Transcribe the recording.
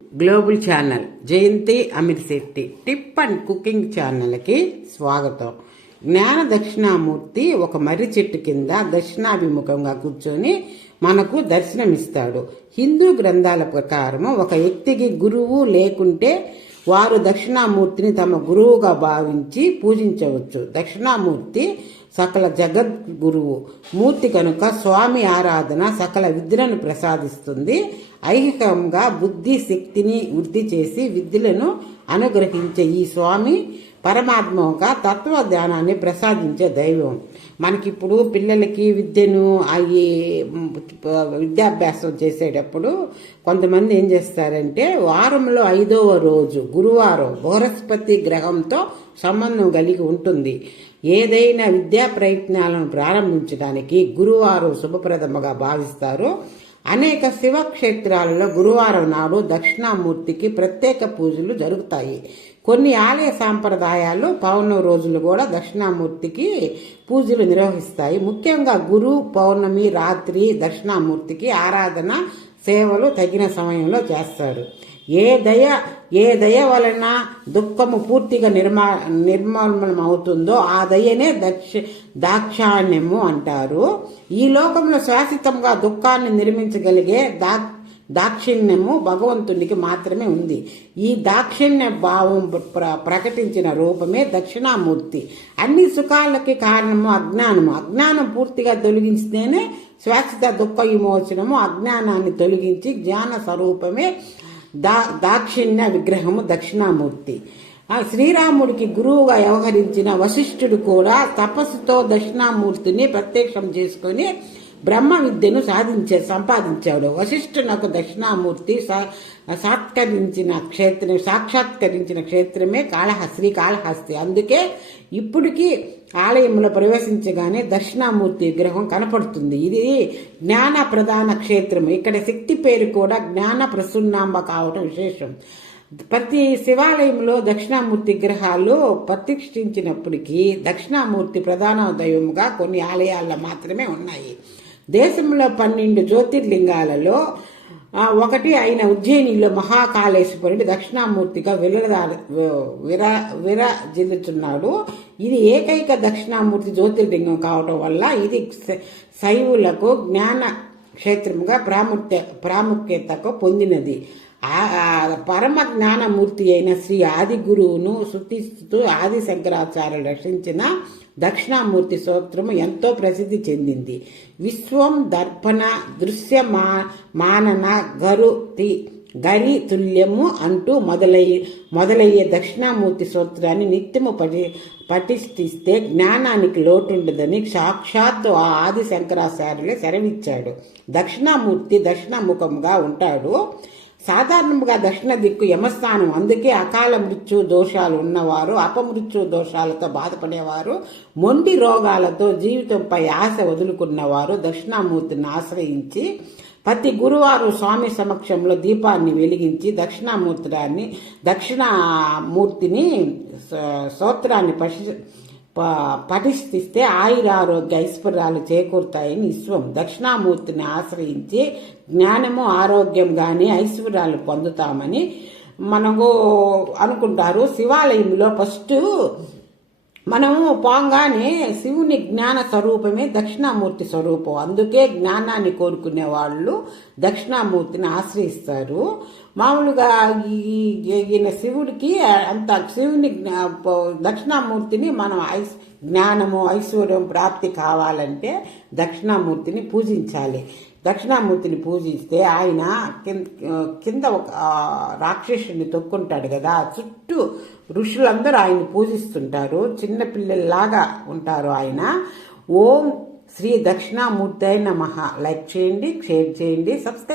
Global channel Jayanthi Ameer Shetty tip and cooking ఛానల్కి స్వాగతం. జ్ఞాన దక్షిణామూర్తి ఒక మర్రి చెట్టు కింద దక్షిణాభిముఖంగా కూర్చొని మనకు దర్శనమిస్తాడు. హిందూ గ్రంథాల ప్రకారం ఒక వ్యక్తికి గురువు లేకుంటే వారు దక్షిణామూర్తిని తమ గురువుగా భావించి పూజించవచ్చు. దక్షిణామూర్తి సకల జగద్గురువు మూర్తి కనుక స్వామి ఆరాధన సకల విద్యలను ప్రసాదిస్తుంది. ఐహికంగా బుద్ధి శక్తిని వృద్ధి చేసి విద్యలను అనుగ్రహించే ఈ స్వామి పరమాత్మగా తత్వ ధ్యానాన్ని ప్రసాదించే దైవం. మనకిప్పుడు పిల్లలకి విద్యను విద్యాభ్యాసం చేసేటప్పుడు కొంతమంది ఏం చేస్తారంటే వారంలో 5వ రోజు గురువారం బృహస్పతి గ్రహంతో సంబంధం కలిగి ఉంటుంది. ఏదైనా విద్యా ప్రయత్నాలను ప్రారంభించడానికి గురువారం శుభప్రదముగా భావిస్తారు. అనేక శివక్షేత్రాలలో గురువారం నాడు దక్షిణామూర్తికి ప్రత్యేక పూజలు జరుగుతాయి. కొన్ని ఆలయ సాంప్రదాయాలు పౌర్ణమి రోజులు కూడా దక్షిణామూర్తికి పూజలు నిర్వహిస్తాయి. ముఖ్యంగా గురు పౌర్ణమి రాత్రి దక్షిణామూర్తికి ఆరాధన సేవలు తగిన సమయంలో చేస్తారు. ఏ దయ వలన దుఃఖము పూర్తిగా నిర్మూలనం అవుతుందో ఆ దయనే దాక్షాణ్యము అంటారు. ఈ లోకంలో శాశ్వతంగా దుఃఖాన్ని నిర్మించగలిగే దాక్షిణ్యము భగవంతునికి మాత్రమే ఉంది. ఈ దాక్షిణ్య భావం ప్రకటించిన రూపమే దక్షిణామూర్తి. అన్ని సుఖాలకి కారణము అజ్ఞానము. అజ్ఞానం పూర్తిగా తొలగించితేనే శాశ్వత దుఃఖ విమోచనము. అజ్ఞానాన్ని తొలగించి జ్ఞాన స్వరూపమే దాక్షిణ్య విగ్రహము దక్షిణామూర్తి. శ్రీరాముడికి గురువుగా వ్యవహరించిన వశిష్ఠుడు కూడా తపస్సుతో దక్షిణామూర్తిని ప్రత్యక్షం చేసుకుని బ్రహ్మ విద్యను సంపాదించాడు. వశిష్ఠునకు దక్షిణామూర్తి సాక్షాత్కరించిన క్షేత్రమే శ్రీకాళహస్తి. అందుకే ఇప్పటికీ ఆలయంలో ప్రవేశించగానే దక్షిణామూర్తి విగ్రహం కనపడుతుంది. ఇది జ్ఞాన ప్రధాన క్షేత్రం. ఇక్కడ శక్తి పేరు కూడా జ్ఞాన ప్రసన్నాంబ కావటం విశేషం. ప్రతి శివాలయంలో దక్షిణామూర్తి విగ్రహాలు ప్రతిష్ఠించినప్పటికీ దక్షిణామూర్తి ప్రధాన దైవముగా కొన్ని ఆలయాల్లో మాత్రమే ఉన్నాయి. దేశంలో 12 జ్యోతిర్లింగాలలో ఒకటి అయిన ఉజ్జయినిలో మహాకాళేశ్వరుడు దక్షిణామూర్తిగా విరాజిల్లుతున్నాడు. ఇది ఏకైక దక్షిణామూర్తి జ్యోతిర్లింగం కావటం వల్ల ఇది శైవులకు జ్ఞాన క్షేత్రముగా ప్రాముఖ్యతకు పొందినది. పరమ జ్ఞానమూర్తి అయిన శ్రీ ఆది గురువును శృతిస్తూ ఆది శంకరాచార్యులు రచించిన దక్షిణామూర్తి స్తోత్రము ఎంతో ప్రసిద్ధి చెందింది. విశ్వం దర్పణ దృశ్య మానన గరి తుల్యము అంటూ మొదలయ్యే దక్షిణామూర్తి స్తోత్రాన్ని నిత్యము పఠిస్తే జ్ఞానానికి లోటుండదని సాక్షాత్తు ఆ ఆది శంకరాచార్యులే సెలవిచ్చాడు. దక్షిణామూర్తి దక్షిణముఖంగా ఉంటాడు. సాధారణంగా దక్షిణ దిక్కు యమస్థానం. అందుకే అకాల మృత్యు దోషాలు ఉన్నవారు, అపమృత్యు దోషాలతో బాధపడేవారు, మొండి రోగాలతో జీవితంపై ఆశ వదులుకున్నవారు దక్షిణామూర్తిని ఆశ్రయించి ప్రతి గురువారం స్వామి సమక్షంలో దీపాన్ని వెలిగించి దక్షిణామూర్తిని స్తోత్రాన్ని పఠిస్తే ఆయురారోగ్య ఐశ్వర్యాలు చేకూరుతాయని విశ్వం. దక్షిణామూర్తిని ఆశ్రయించి జ్ఞానము ఆరోగ్యం గాని ఐశ్వర్యాలు పొందుతామని మనకు అనుకుంటారు. శివాలయంలో ఫస్ట్ మనము పోగానే శివుని జ్ఞాన స్వరూపమే దక్షిణామూర్తి స్వరూపం. అందుకే జ్ఞానాన్ని కోరుకునే వాళ్ళు దక్షిణామూర్తిని ఆశ్రయిస్తారు. మామూలుగా ఈయన శివుడికి అంత శివుని దక్షిణామూర్తిని మనం జ్ఞానము ఐశ్వర్యం ప్రాప్తి కావాలంటే దక్షిణామూర్తిని పూజించాలి. దక్షిణామూర్తిని పూజిస్తే ఆయన కింద ఒక రాక్షసుని తొక్కుంటాడు కదా, చుట్టూ ఋషులందరూ ఆయన పూజిస్తుంటారు. చిన్నపిల్లల్లాగా ఉంటారు ఆయన. ఓం శ్రీ దక్షిణామూర్తి నమః. లైక్ చేయండి, షేర్ చేయండి, సబ్స్క్రైబ్